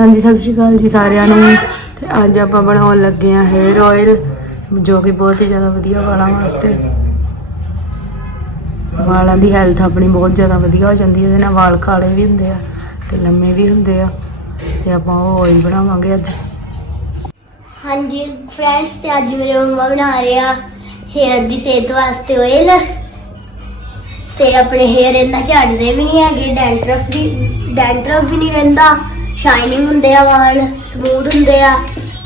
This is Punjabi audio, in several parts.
ਹਾਂਜੀ, ਸਤਿ ਸ਼੍ਰੀ ਅਕਾਲ ਜੀ ਸਾਰਿਆਂ ਨੂੰ। ਤੇ ਅੱਜ ਆਪਾਂ ਬਣਾਉਣ ਲੱਗੇ ਆ ਹੇਅਰ ਆਇਲ ਜੋ ਕਿ ਬਹੁਤ ਹੀ ਜ਼ਿਆਦਾ ਵਧੀਆ ਵਾਲਾਂ ਵਾਸਤੇ। ਵਾਲਾਂ ਦੀ ਹੈਲਥ ਆਪਣੀ ਬਹੁਤ ਜ਼ਿਆਦਾ ਵਧੀਆ ਹੋ ਜਾਂਦੀ ਹੈ, ਇਹਦੇ ਨਾਲ ਵਾਲ ਕਾਲੇ ਵੀ ਹੁੰਦੇ ਆ ਤੇ ਲੰਮੇ ਵੀ ਹੁੰਦੇ ਆ। ਤੇ ਆਪਾਂ ਉਹ ਆਇਲ ਬਣਾਵਾਂਗੇ ਅੱਜ। ਹਾਂਜੀ ਫਰੈਂਡਸ ਤੇ ਅੱਜ ਮੇਰੇ ਮੰਮਾ ਬਣਾ ਰਹੇ ਆ ਹੇਅਰ ਦੀ ਸਿਹਤ ਵਾਸਤੇ ਆਇਲ ਤੇ ਆਪਣੇ ਹੇਅਰ ਇੰਨਾ ਝੜਦੇ ਵੀ ਨਹੀਂ ਹੈਗੇ ਡੈਂਡਰਫ ਵੀ ਡੈਂਡਰਫ ਵੀ ਨਹੀਂ ਰਹਿੰਦਾ। ਸ਼ਾਈਨਿੰਗ ਹੁੰਦੇ ਆ ਵਾਲ ਸਮੂਥ ਹੁੰਦੇ ਆ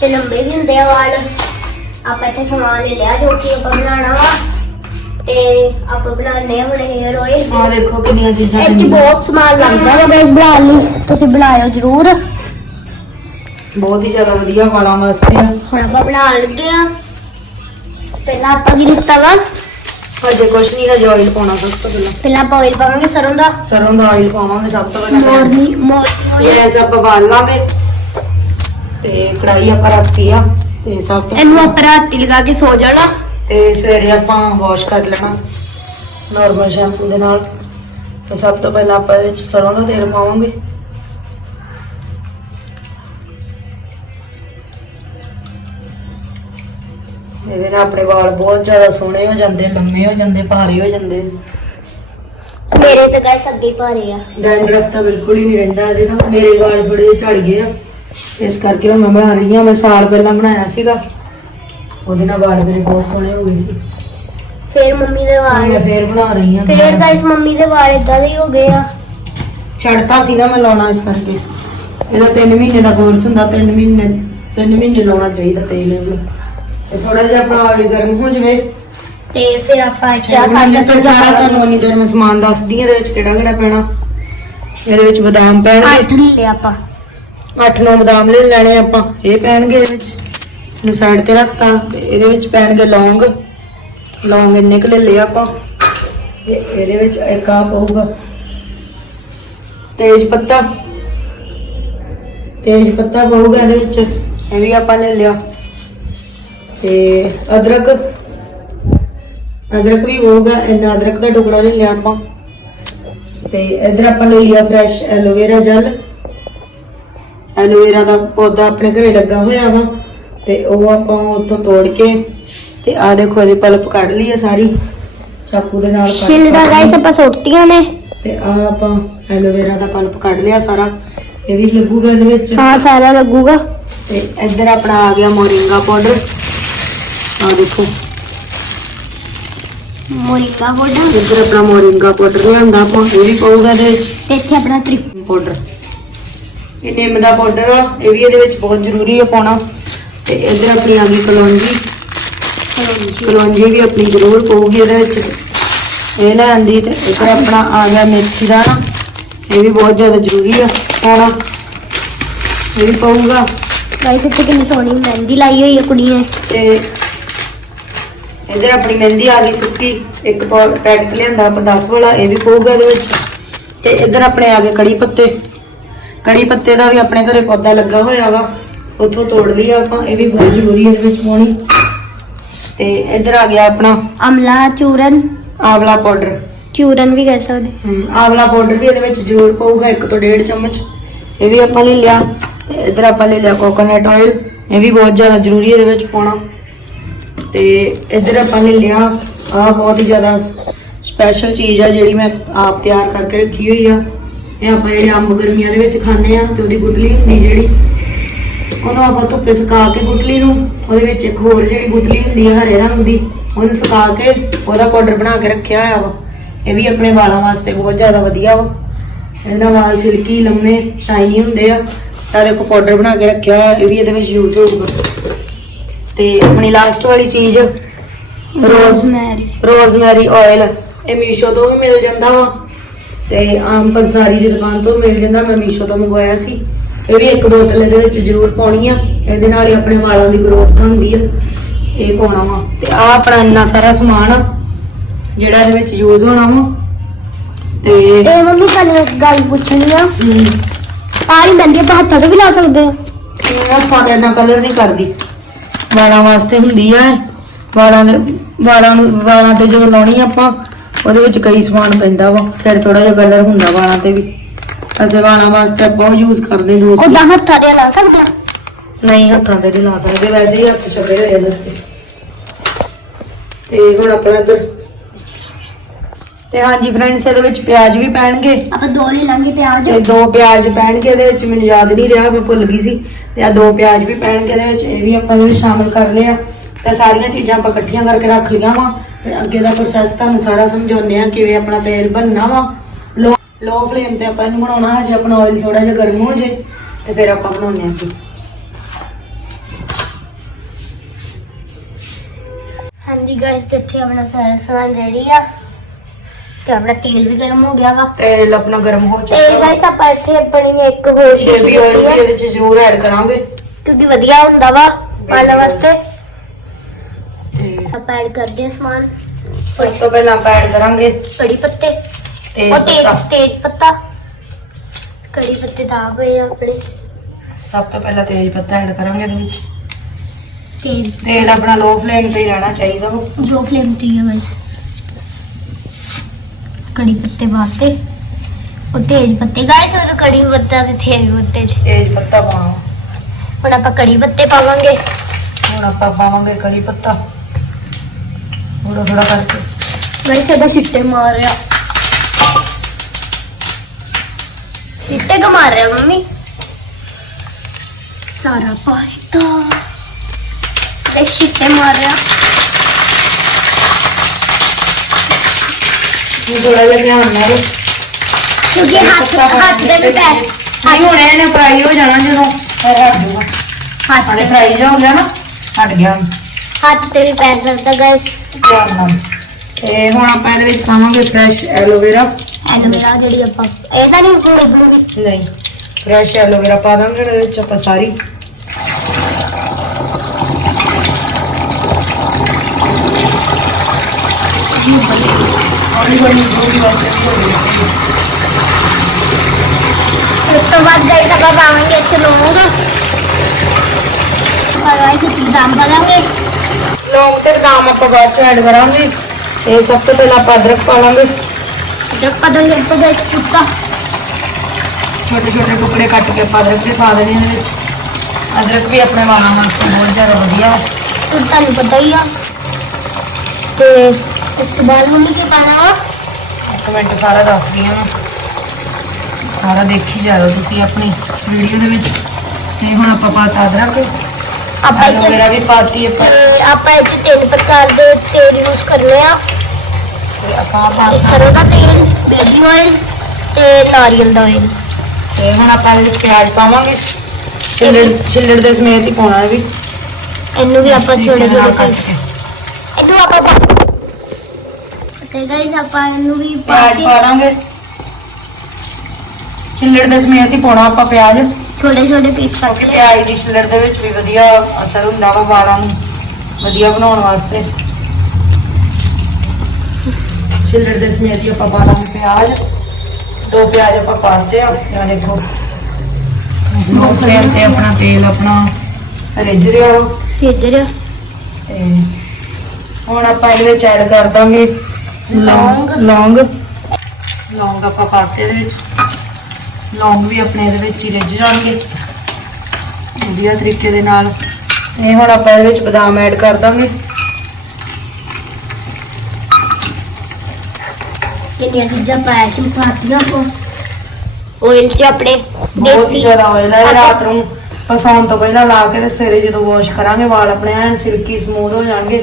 ਤੇ ਲੰਬੇ ਵੀ ਹੁੰਦੇ ਆ ਵਾਲ। ਆਪਾਂ ਇੱਥੇ ਸਮਾਨ ਲੈ ਲਿਆ ਜੋ ਕਿ ਆਪਾਂ ਬਣਾਉਣਾ ਵਾ ਤੇ ਆਪਾਂ ਬਣਾਉਂਦੇ ਆ ਹੁਣ ਹੇਅਰ ਆਇਲ ਆ ਦੇਖੋ ਕਿੰਨੀਆਂ ਚੀਜ਼ਾਂ 'ਚ ਬਹੁਤ ਸਮਾਨ ਲੱਗਦਾ ਵਾ ਗਾਇਸ ਬਣਾਉਣ ਲਈ। ਤੁਸੀਂ ਬਣਾਇਓ ਜ਼ਰੂਰ। ਬਹੁਤ ਹੀ ਜ਼ਿਆਦਾ ਵਧੀਆ ਵਾਲਾਂ ਵਾਸਤੇ ਆ। ਹੁਣ ਆਪਾਂ ਬਣਾਉਣ ਲੱਗੇ ਆ। ਪਹਿਲਾਂ ਆਪਾਂ ਕੀ ਲਿੱਤਾ ਵਾ? ਹਜੇ ਕੁਛ ਨਹੀਂ ਹਜੇ ਆਇਲ ਪਾਉਣਾ ਸਭ ਤੋਂ ਪਹਿਲਾਂ। ਪਹਿਲਾਂ ਆਪਾਂ ਆਇਲ ਪਾਵਾਂਗੇ ਸਰੋਂ ਦਾ? ਸਰੋਂ ਦਾ ਆਇਲ ਪਾਵਾਂਗੇ ਸਭ ਤੋਂ ਪਹਿਲਾਂ। ਮੋਰਨੀ ਮੋਰਨੀ ਗੈਸ ਆਪਾਂ ਬਾਲ ਲਾਂਗੇ ਤੇ ਕੜਾਈ ਆਪਾਂ ਰੱਖਤੀ ਆ ਤੇ ਸਭ ਤੋਂ ਇਹਨੂੰ ਆਪਾਂ ਰਾਤੀ ਲਗਾ ਕੇ ਸੋ ਜਾਣਾ। ਤੇ ਸਵੇਰੇ ਆਪਾਂ ਵਾਸ਼ ਕਰ ਲੈਣਾ ਨਾਰਮਲ ਸ਼ੈਂਪੂ ਦੇ ਨਾਲ। ਤੇ ਸਭ ਤੋਂ ਪਹਿਲਾਂ ਆਪਾਂ ਇਹਦੇ ਵਿੱਚ ਸਰੋਂ ਦਾ ਤੇਲ ਪਾਵਾਂਗੇ। ਇਹਦੇ ਨਾਲ ਆਪਣੇ ਵਾਲ ਬਹੁਤ ਜ਼ਿਆਦਾ ਸੋਹਣੇ ਹੋ ਜਾਂਦੇ ਲੰਮੇ ਹੋ ਜਾਂਦੇ ਭਾਰੇ ਹੋ ਜਾਂਦੇ। ਮੇਰੇ ਤੇ ਗਾਇਸ ਅੱਗੇ ਹੀ ਭਾਰੇ ਆ। ਡੈਂਡਰਫ ਤਾਂ ਬਿਲਕੁਲ ਹੀ ਨਹੀਂ ਰਹਿੰਦਾ ਇਹਦੇ ਨਾਲ ਮੇਰੇ ਵਾਲ ਥੋੜੇ ਜਿਹੇ ਝੜ ਗਏ ਆ। ਇਸ ਕਰਕੇ ਹੁਣ ਮੈਂ ਬਣਾ ਰਹੀ ਹਾਂ ਮੈਂ ਸਾਲ ਪਹਿਲਾਂ ਬਣਾਇਆ ਸੀਗਾ। ਉਹਦੇ ਨਾਲ ਵਾਲ ਮੇਰੇ ਬਹੁਤ ਸੋਹਣੇ ਹੋ ਗਏ ਸੀ। ਫਿਰ ਮੰਮੀ ਦੇ ਹੁਣ ਵਾਲ ਮੈਂ ਫੇਰ ਬਣਾ ਰਹੀ ਹਾਂ ਫਿਰ ਗਾਇਸ ਮੰਮੀ ਦੇ ਵਾਲ ਇਦਾਂ ਦੇ ਹੀ ਹੋ ਗਏ ਆ। ਛੱਡਤਾ ਸੀ ਨਾ ਮੈਂ ਲਾਉਣਾ ਇਸ ਕਰਕੇ। ਇਹਦਾ 3 ਮਹੀਨੇ ਦਾ ਕੋਰਸ ਹੁੰਦਾ 3 ਮਹੀਨੇ 3 ਮਹੀਨੇ ਲਾਉਣਾ ਚਾਹੀਦਾ ਤੇਲ ਇਹਦਾ। ਤੇ ਥੋੜਾ ਜਿਹਾ ਆਪਣਾ ਆਇਲ ਗਰਮ ਹੋ ਜਾਵੇ। ਤੇ ਫਿਰ ਆਪਾਂ ਚਾਹ ਸਾਡਾ ਤੋਂ ਸਾਰਾ ਤੁਹਾਨੂੰ ਉਨੀ ਦੇਰ ਮੈਂ ਸਮਾਨ ਦੱਸਦੀ ਹਾਂ ਇਹਦੇ ਵਿੱਚ ਕਿਹੜਾ ਕਿਹੜਾ ਪੈਣਾ। ਇਹਦੇ ਵਿੱਚ ਬਦਾਮ ਅੱਠ ਪੈਣਗੇ ਲੈ ਆਪਾਂ। 8-9 ਬਦਾਮ ਲੈ ਲੈਣੇ ਆਪਾਂ। ਇਹ ਪੈਣਗੇ ਇਹਦੇ ਵਿੱਚ। ਨੂੰ ਸਾਈਡ ਤੇ ਰੱਖਤਾ ਤੇ ਇਹਦੇ ਵਿੱਚ ਪੈਣਗੇ ਲੌਂਗ। ਲੌਂਗ ਇੰਨੇ ਕੁ ਲੈ ਲਏ ਆਪਾਂ। ਤੇ ਇਹਦੇ ਵਿੱਚ ਇੱਕ ਆ ਪਊਗਾ। ਤੇਜ ਪੱਤਾ। ਤੇਜ ਪੱਤਾ ਪਊਗਾ ਇਹਦੇ ਵਿੱਚ। ਇਹ ਵੀ ਆਪਾਂ ਲੈ ਲਿਆ। ਤੇ ਅਦਰਕ ਅਦਰਕ ਵੀ ਹੋਊਗਾ ਇੰਨਾ ਅਦਰਕ ਦਾ ਟੁਕੜਾ ਲੈ ਲਿਆ ਆਪਾਂ। ਤੇ ਇਧਰ ਆਪਾਂ ਲੈ ਲਿਆ fresh aloe vera gel. Aloe vera ਦਾ ਪੌਦਾ ਆਪਣੇ ਘਰੇ ਲੱਗਾ ਹੋਇਆ ਵਾ ਤੇ ਉਹ ਆਪਾਂ ਉੱਥੋਂ ਤੋੜ ਕੇ ਤੇ ਆ ਦੇਖੋ ਇਹਦੀ ਪਲਪ ਕੱਢ ਲਈ ਹੈ ਸਾਰੀ। ਚਾਕੂ ਦੇ ਨਾਲ ਛਿਲੜਾ ਗਾਇਸ। ਆਪਾਂ ਸੁੱਟਤੀਆਂ ਨੇ। ਤੇ ਆ ਆਪਾਂ ਐਲੋਵੇਰਾ ਦਾ ਪਲਪ ਕੱਢ ਲਿਆ ਸਾਰਾ। ਇਹ ਵੀ ਲੱਗੂਗਾ ਇਹਦੇ ਵਿੱਚ। ਹਾਂ ਸਾਰਾ ਲੱਗੂਗਾ। ਤੇ ਇੱਧਰ ਆਪਣਾ ਆ ਗਿਆ ਮੋਰਿੰਗਾ ਪਾਊਡਰ। ਆ ਦੇਖੋ। Moringa powder. ਇੱਧਰ ਆਪਣਾ ਮੋਰਿੰਗਾ ਪਾਊਡਰ ਲਿਆਂਦਾ ਆਪਾਂ ਇਹ ਵੀ ਪਊਗਾ ਇਹਦੇ ਵਿੱਚ। ਤੇ ਇੱਥੇ ਆਪਣਾ ਤ੍ਰਿਫ ਪਾਊਡਰ। ਇਹ ਨਿੰਮ ਦਾ ਪਾਊਡਰ ਆ ਇਹ ਵੀ ਇਹਦੇ ਵਿੱਚ ਬਹੁਤ ਜ਼ਰੂਰੀ ਹੈ ਪਾਉਣਾ। ਤੇ ਇੱਧਰ ਆਪਣੀ ਆ ਗਈ ਕਲੌਂਜੀ। ਕਲੌਂਜੀ ਵੀ ਆਪਣੀ ਜ਼ਰੂਰ ਪਊਗੀ ਇਹਦੇ ਵਿੱਚ। ਇਹ ਲੈ ਆਂਦੀ ਤੇ ਇੱਧਰ ਆਪਣਾ ਆ ਗਿਆ ਮੇਥੀ ਦਾ। ਇਹ ਵੀ ਬਹੁਤ ਜ਼ਿਆਦਾ ਜ਼ਰੂਰੀ ਆ ਪਾਉਣਾ। ਇਹ ਵੀ ਪਊਗਾ। ਗਾਇਸ ਇੱਥੇ ਕਿੰਨੀ ਸੋਹਣੀ ਮਹਿੰਦੀ ਲਾਈ ਹੋਈ ਹੈ ਕੁੜੀ ਨੇ। ਤੇ ਇੱਧਰ ਆਪਣੀ ਮਹਿੰਦੀ ਆ ਗਈ ਸੁੱਕੀ ਇੱਕ ਪੈਕਟ ਲਿਆਂਦਾ ਆਪਾਂ 10 ਵਾਲਾ ਇਹ ਵੀ ਪਊਗਾ ਇਹਦੇ ਵਿੱਚ। ਤੇ ਇੱਧਰ ਆਪਣੇ ਆ ਗਏ ਕੜੀ ਪੱਤੇ। ਕੜੀ ਪੱਤੇ ਦਾ ਵੀ ਆਪਣੇ ਘਰੇ ਪੌਦਾ ਲੱਗਾ ਹੋਇਆ ਵਾ ਉੱਥੋਂ ਤੋੜ ਲਿਆ ਆਪਾਂ ਇਹ ਵੀ ਬਹੁਤ ਜ਼ਰੂਰੀ ਇਹਦੇ ਵਿੱਚ ਪਾਉਣੀ। ਤੇ ਇੱਧਰ ਆ ਗਿਆ ਆਪਣਾ ਅਮਲਾ ਚੂਰਨ। ਆਵਲਾ ਪਾਊਡਰ। ਚੂਰਨ ਵੀ ਕਹਿ ਸਕਦੇ। ਹਮ, ਆਵਲਾ ਪਾਊਡਰ ਵੀ ਇਹਦੇ ਵਿੱਚ ਜ਼ਰੂਰ ਪਊਗਾ 1 ਤੋਂ 1.5 ਚਮਚ। ਇਹ ਵੀ ਆਪਾਂ ਲੈ ਲਿਆ। ਇੱਧਰ ਆਪਾਂ ਲੈ ਲਿਆ ਕੋਕੋਨਟ ਆਇਲ ਇਹ ਵੀ ਬਹੁਤ ਜ਼ਿਆਦਾ ਜ਼ਰੂਰੀ ਇਹਦੇ ਵਿੱਚ ਪਾਉਣਾ। ਤੇ ਇੱਧਰ ਆਪਾਂ ਲੈ ਲਿਆ। ਆ ਬਹੁਤ ਹੀ ਜ਼ਿਆਦਾ ਸਪੈਸ਼ਲ ਚੀਜ਼ ਆ ਜਿਹੜੀ ਮੈਂ ਆਪ ਤਿਆਰ ਕਰਕੇ ਰੱਖੀ ਹੋਈ ਆ। ਇਹ ਆਪਾਂ ਜਿਹੜੇ ਅੰਬ ਗਰਮੀਆਂ ਦੇ ਵਿੱਚ ਖਾਂਦੇ ਆ ਤੇ ਉਹਦੀ ਗੁਟਲੀ ਹੁੰਦੀ ਜਿਹੜੀ, ਉਹਨੂੰ ਆਪਾਂ ਧੁੱਪੇ ਸੁਕਾ ਕੇ ਗੁਟਲੀ ਨੂੰ, ਉਹਦੇ ਵਿੱਚ ਇੱਕ ਹੋਰ ਜਿਹੜੀ ਗੁਟਲੀ ਹੁੰਦੀ ਆ ਹਰੇ ਰੰਗ ਦੀ, ਉਹਨੂੰ ਸੁਕਾ ਕੇ ਉਹਦਾ ਪਾਊਡਰ ਬਣਾ ਕੇ ਰੱਖਿਆ ਹੋਇਆ ਵਾ। ਇਹ ਵੀ ਆਪਣੇ ਵਾਲਾਂ ਵਾਸਤੇ ਬਹੁਤ ਜ਼ਿਆਦਾ ਵਧੀਆ ਵਾ। ਇਹਦੇ ਨਾਲ ਵਾਲ ਸਿਲਕੀ, ਲੰਮੇ ਸ਼ਾਈਨੀ ਹੁੰਦੇ ਆ। ਤਾਂ ਦੇਖੋ ਪਾਊਡਰ ਬਣਾ ਕੇ ਰੱਖਿਆ ਹੋਇਆ, ਇਹ ਵੀ ਇਹਦੇ ਵਿੱਚ ਯੂਜ਼ ਹੋਊਗਾ। ਤੇ ਆਪਣੀ ਲਾਸਟ ਵਾਲੀ ਚੀਜ਼ ਰੋਜ਼ਮੈਰੀ ਰੋਜ਼ਮੈਰੀ ਆਇਲ ਇਹ ਮੀਸ਼ੋ ਤੋਂ ਵੀ ਮਿਲ ਜਾਂਦਾ ਵਾ। ਤੇ ਆਮ ਪੰਸਾਰੀ ਦੀ ਦੁਕਾਨ ਤੋਂ ਮਿਲ ਜਾਂਦਾ ਮੈਂ ਮੀਸ਼ੋ ਤੋਂ ਮੰਗਵਾਇਆ ਸੀ। ਇਹ ਵੀ ਇੱਕ ਬੋਤਲ ਇਹਦੇ ਵਿੱਚ ਜ਼ਰੂਰ ਪਾਉਣੀ ਆ। ਇਹਦੇ ਨਾਲ ਹੀ ਆਪਣੇ ਵਾਲਾਂ ਦੀ ਗਰੋਥ ਹੁੰਦੀ ਆ। ਇਹ ਪਾਉਣਾ ਵਾ। ਤੇ ਆ ਆਪਣਾ ਇੰਨਾ ਸਾਰਾ ਸਮਾਨ ਆ ਜਿਹੜਾ ਇਹਦੇ ਵਿੱਚ ਯੂਜ਼ ਹੋਣਾ ਵਾ। ਤੇ ਤੇ ਮੰਮੀ ਤੁਹਾਨੂੰ ਇੱਕ ਗੱਲ ਪੁੱਛਣੀ ਆ। ਹਮ, ਆਹ ਮਹਿੰਦੀ ਆਪਾਂ ਹੱਥਾਂ ਤੇ ਵੀ ਲਾ ਸਕਦੇ ਆ। ਇਹ ਹੱਥਾਂ ਦਾ ਇੰਨਾ ਕਲਰ ਨਹੀਂ ਕਰਦੀ। ਵਾਲਾਂ ਵਾਸਤੇ ਹੁੰਦੀ ਆ। ਵਾਲਾਂ ਦੇ ਵਾਲਾਂ ਨੂੰ ਵਾਲਾਂ ਤੇ ਜਦੋਂ ਲਾਉਣੀ ਆਪਾਂ ਉਹਦੇ ਵਿੱਚ ਕਈ ਸਮਾਨ ਪੈਂਦਾ ਵਾ। ਫਿਰ ਥੋੜਾ ਜਿਹਾ ਕਲਰ ਹੁੰਦਾ ਵਾਲਾਂ ਤੇ ਵੀ। ਵੈਸੇ ਵਾਲਾਂ ਵਾਸਤੇ ਉਹ ਯੂਜ਼ ਕਰਦੇ ਦੂਸਰੀ। ਉਦਾਂ ਹੱਥਾਂ ਦੇ ਲਾ ਸਕਦੇ ਹਾਂ? ਨਹੀਂ ਹੱਥਾਂ ਤੇ ਨਹੀਂ ਲਾ ਸਕਦੇ। ਵੈਸੇ ਹੀ ਹੱਥ ਛਪੇ ਹੋਏ ਇਹਦੇ ਤੇ ਤੇ ਹੁਣ ਆਪਣਾ ਇੱਧਰ ਤੇ ਹਾਂਜੀ ਫਰੈਂਡਸ ਇਹਦੇ ਵਿੱਚ ਪਿਆਜ਼ ਵੀ ਪੈਣਗੇ। ਆਪਾਂ ਦੋ ਲੈ ਲਾਂਗੇ ਪਿਆਜ਼। ਤੇ ਦੋ ਪਿਆਜ਼ ਪੈਣਗੇ ਇਹਦੇ ਵਿੱਚ ਮੈਨੂੰ ਯਾਦ ਨਹੀਂ ਰਿਹਾ ਮੈਂ ਭੁੱਲ ਗਈ ਸੀ। ਤੇ ਆ ਦੋ ਪਿਆਜ਼ ਵੀ ਪੈਣਗੇ ਇਹਦੇ ਵਿੱਚ ਇਹ ਵੀ ਆਪਾਂ ਇਹਦੇ ਵਿੱਚ ਸ਼ਾਮਿਲ ਕਰ ਲਿਆ ਤੇ ਸਾਰੀਆਂ ਚੀਜ਼ਾਂ ਆਪਾਂ ਇਕੱਠੀਆਂ ਕਰਕੇ ਰੱਖ ਲਈਆਂ ਵਾ। ਤੇ ਅੱਗੇ ਦਾ ਪ੍ਰੋਸੈਸ ਤੁਹਾਨੂੰ ਸਾਰਾ ਸਮਝਾਉਂਦੇ ਆ ਕਿਵੇਂ ਆਪਣਾ ਤੇਲ ਬਣਨਾ ਵਾ। ਲੋ ਲੋ ਫਲੇਮ ਤੇ ਆਪਾਂ ਇਹਨੂੰ ਬਣਾਉਣਾ ਹਜੇ ਆਪਣਾ ਆਇਲ ਥੋੜਾ ਜਿਹਾ ਗਰਮ ਹੋ ਜੇ ਤੇ ਫਿਰ ਆਪਾਂ ਬਣਾਉਂਦੇ ਆ ਹਾਂਜੀ ਗਾਇਸ ਇੱਥੇ ਆਪਣਾ ਸਾਰਾ ਸਮਾਨ ਰੈਡੀ ਆ ਤੇ ਆਪਣਾ ਤੇਲ ਵੀ ਗਰਮ ਹੋ ਗਿਆ ਵਾ। ਤੇਲ ਆਪਣਾ ਗਰਮ ਹੋ ਤੇ ਚੁੱਕਾ ਗਾਇਸ ਆਪਾਂ ਇੱਥੇ ਆਪਣੀ ਇੱਕ ਹੋਰ ਸ਼ੀਸ਼ੀ ਬੇਬੀ ਆਇਲ ਵੀ ਇਹਦੇ ਚ ਜ਼ਰੂਰ ਐਡ ਕਰਾਂਗੇ। ਕਿਉਂਕਿ ਵਧੀਆ ਹੁੰਦਾ ਵਾ ਪਾਲਣ ਵਾਸਤੇ। ਤੇ ਆਪਾਂ ਐਡ ਕਰਦੇ ਹਾਂ ਸਮਾਨ। ਸਭ ਤੋਂ ਪਹਿਲਾਂ ਆਪਾਂ ਐਡ ਕਰਾਂਗੇ ਕੜੀ ਪੱਤੇ। ਤੇ ਉਹ ਤੇਜ ਤੇਜ ਪੱਤਾ। ਕੜੀ ਪੱਤੇ ਦਾ ਪਏ ਆ ਆਪਣੇ। ਸਭ ਤੋਂ ਪਹਿਲਾਂ ਤੇਜ ਪੱਤਾ ਐਡ ਕਰਾਂਗੇ ਇਹਦੇ ਵਿੱਚ। ਤੇਲ ਤੇਲ ਆਪਣਾ ਲੋ ਫਲੇਮ ਤੇ ਹੀ ਰਹਿਣਾ ਚਾਹੀਦਾ ਵਾ। ਜੋ ਫਲੇਮ ਤੇ ਹੀ ਹੈ ਬਸ। ਕੜੀ ਪੱਤੇ ਪਾਤੇ ਉਹ ਤੇਜ ਪੱਤੇ ਗਾਇਸ ਉਹ ਕੜੀ ਪੱਤਾ ਤੇ ਤੇਜ ਪੱਤੇ ਚ ਤੇਜ ਪੱਤਾ ਪਾਉਣਾ ਹੁਣ ਆਪਾਂ ਕੜੀ ਪੱਤੇ ਪਾਵਾਂਗੇ ਹੁਣ ਆਪਾਂ ਪਾਵਾਂਗੇ ਕੜੀ ਪੱਤਾ ਥੋੜਾ ਥੋੜਾ ਕਰਕੇ ਗਾਇਸ ਇਹਦਾ ਛਿੱਟੇ ਮਾਰ ਰਿਹਾ ਛਿੱਟੇ ਕਾ ਮਾਰ ਰਿਹਾ ਮੰਮੀ ਸਾਰਾ ਪਾਸਤਾ ਤੇ ਛਿੱਟੇ ਮਾਰ ਰਿਹਾ ਇਹ ਥੋੜਾ ਜਿਹਾ ਧਿਆਨ ਨਾਲ? ਕਿਉਂਕਿ ਹੱਥ ਹੱਥ ਦੇ ਵੀ ਪੈ ਨਹੀਂ ਹੁਣ ਇਹਨੇ ਫਰਾਈ ਹੋ ਜਾਣਾ ਜਦੋਂ। ਫਿਰ ਹਟ ਜਾਊਗਾ ਹੱਥ ਹਾਲੇ ਤੇ ਫਰਾਈ ਜਾ ਹੋ ਗਿਆ ਨਾ ਹਟ ਗਿਆ। ਹੱਥ ਤੇ ਵੀ ਪੈ ਸਕਦਾ ਗਾਇਸ ਧਿਆਨ ਨਾਲ। ਤੇ ਹੁਣ ਆਪਾਂ ਇਹਦੇ ਵਿੱਚ ਪਾਵਾਂਗੇ ਫਰੈਸ਼ ਐਲੋਵੇਰਾ ਐਲੋਵੇਰਾ ਜਿਹੜੀ ਆਪਾਂ ਇਹ ਤਾਂ ਨਹੀਂ ਪੂਰੀ ਪੂਰੀ ਨਹੀਂ ਫਰੈਸ਼ ਐਲੋਵੇਰਾ ਪਾ ਦਾਂਗੇ ਇਹਦੇ ਵਿੱਚ ਆਪਾਂ ਸਾਰੀ। ਹੌਲੀ ਹੌਲੀ ਹੋ ਜਾਏਗੀ ਉਸ ਤੋਂ ਬਾਅਦ ਗਾਇਸ ਆਪਾਂ ਪਾਵਾਂਗੇ ਇੱਥੇ ਲੌਂਗ ਔਰ ਗਾਇਸ ਇੱਥੇ ਦਾਮ ਪਾਵਾਂਗੇ। ਲੌਂਗ ਤੇ ਬਦਾਮ ਆਪਾਂ ਬਾਅਦ ਚ ਐਡ ਕਰਾਂਗੇ। ਤੇ ਸਭ ਤੋਂ ਪਹਿਲਾਂ ਆਪਾਂ ਅਦਰਕ ਪਾ ਲਾਂਗੇ ਅਦਰਕ ਪਾ ਦਾਂਗੇ ਉੱਪਰ ਗਾਇਸ ਕੁੱਤਾ। ਛੋਟੇ ਛੋਟੇ ਟੁਕੜੇ ਕੱਟ ਕੇ ਆਪਾਂ ਅਦਰਕ ਦੇ ਪਾ ਦੇਣੇ ਇਹਦੇ ਵਿੱਚ। ਅਦਰਕ ਵੀ ਆਪਣੇ ਵਾਲਾਂ ਵਾਸਤੇ ਬਹੁਤ ਜ਼ਿਆਦਾ ਵਧੀਆ। ਹੈ ਤੁਹਾਨੂੰ ਪਤਾ ਹੀ ਆ। ਤੇ ਉਸ ਤੋਂ ਬਾਅਦ ਮੰਮੀ ਕੀ ਪਾਣਾ ਵਾ ਇੱਕ ਮਿੰਟ ਸਾਰਾ ਦੱਸਦੀ ਹਾਂ ਸਾਰਾ ਦੇਖੀ ਜਾਓ ਤੁਸੀਂ ਆਪਣੀ ਵੀਡੀਓ ਦੇ ਵਿੱਚ। ਤੇ ਹੁਣ ਆਪਾਂ ਪਾਤਾ ਅਦਰਕ। ਆਪਾਂ ਇਹ 'ਚ- ਐਲੋਵੇਰਾ ਵੀ ਪਾਤੀ ਆਪਾਂ ਤੇ ਆਪਾਂ ਇਹ 'ਚ ਤਿੰਨ ਪ੍ਰਕਾਰ ਦੇ ਤੇਲ ਯੂਜ਼ ਕਰਨੇ ਆ। ਤੇ ਆਪਾਂ ਤੇ ਪਾਤਾ। ਸਰੋਂ ਦਾ ਤੇਲ ਬੇਬੀ ਆਇਲ ਤੇ ਨਾਰੀਅਲ ਦਾ ਆਇਲ ਤੇ ਹੁਣ ਆਪਾਂ ਇਹਦੇ ਵਿੱਚ ਪਿਆਜ਼ ਪਾਵਾਂਗੇ। ਛਿੱਲੜ ਛਿੱਲੜ ਦੇ ਸਮੇਤ ਹੀ ਪਾਉਣਾ ਹੈ ਵੀ। ਇਹਨੂੰ ਵੀ ਆਪਾਂ ਛੋਟੇ ਛੋਟੇ ਪੀਸ। ਇਹਨੂੰ ਆਪਾਂ ਪਾ- ਤੇ ਗਾਇਸ ਆਪਾਂ ਇਹਨੂੰ ਵੀ ਪਾ ਪਿਆਜ਼ ਪਾ ਦਾਂਗੇ ਛਿੱਲੜ ਦੇ ਸਮੇਤ ਹੀ ਪਾਉਣਾ ਆਪਾਂ ਪਿਆਜ਼। ਛੋਟੇ ਛੋਟੇ ਪੀਸ ਲਏ ਪਿਆਜ਼ ਦੀ ਛਿੱਲੜ ਦੇ ਵਿੱਚ ਵੀ ਵਧੀਆ ਅਸਰ ਹੁੰਦਾ ਵਾ ਵਾਲਾਂ ਨੂੰ ਵਧੀਆ ਬਣਾਉਣ ਵਾਸਤੇ। ਛਿੱਲੜ ਦੇ ਸਮੇਤ ਹੀ ਆਪਾਂ ਪਾ ਦਾਂਗੇ ਪਿਆਜ਼। ਦੋ ਪਿਆਜ਼ ਆਪਾਂ ਪਾਤੇ ਆ ਆ ਦੇਖੋ ਦੋ ਫਲੇਮ ਤੇ ਆਪਣਾ ਤੇਲ ਆਪਣਾ ਰਿੱਝ ਰਿਹਾ ਵਾ। ਇਧਰ ਤੇ ਹੁਣ ਆਪਾਂ ਇਹਦੇ ਵਿੱਚ ਐਡ ਕਰ ਦਾਂਗੇ ਲੌਂਗ। ਲੌਂਗ। ਲੌਂਗ ਆਪਾਂ ਪਾਤੇ ਇਹਦੇ ਵਿੱਚ। ਲੌਂਗ ਵੀ ਆਪਣੇ ਇਹਦੇ ਵਿੱਚ ਹੀ ਰਿੱਝ ਜਾਣਗੇ। ਵਧੀਆ ਤਰੀਕੇ ਦੇ ਨਾਲ। ਤੇ ਹੁਣ ਆਪਾਂ ਇਹਦੇ ਵਿੱਚ ਬਦਾਮ ਐਡ ਕਰ ਦਾਂਗੇ। ਕਿੰਨੀਆਂ ਚੀਜ਼ਾਂ ਪਾਇਆ ਕਿ ਪਾਤੀਆਂ ਕੋ? ਆਇਲ ਚ ਆਪਣੇ ਬਹੁਤ ਹੀ ਦੇਸੀ। ਜ਼ਿਆਦਾ ਆਇਲ ਹੈ ਇਹ ਰਾਤ ਨੂੰ। ਪਸੌਣ ਤੋਂ ਪਹਿਲਾਂ ਲਾ ਕੇ ਤੇ ਸਵੇਰੇ ਜਦੋਂ ਵਾਸ਼ ਕਰਾਂਗੇ ਵਾਲ ਆਪਣੇ ਐਨ ਸਿਲਕੀ ਸਮੂਥ ਹੋ ਜਾਣਗੇ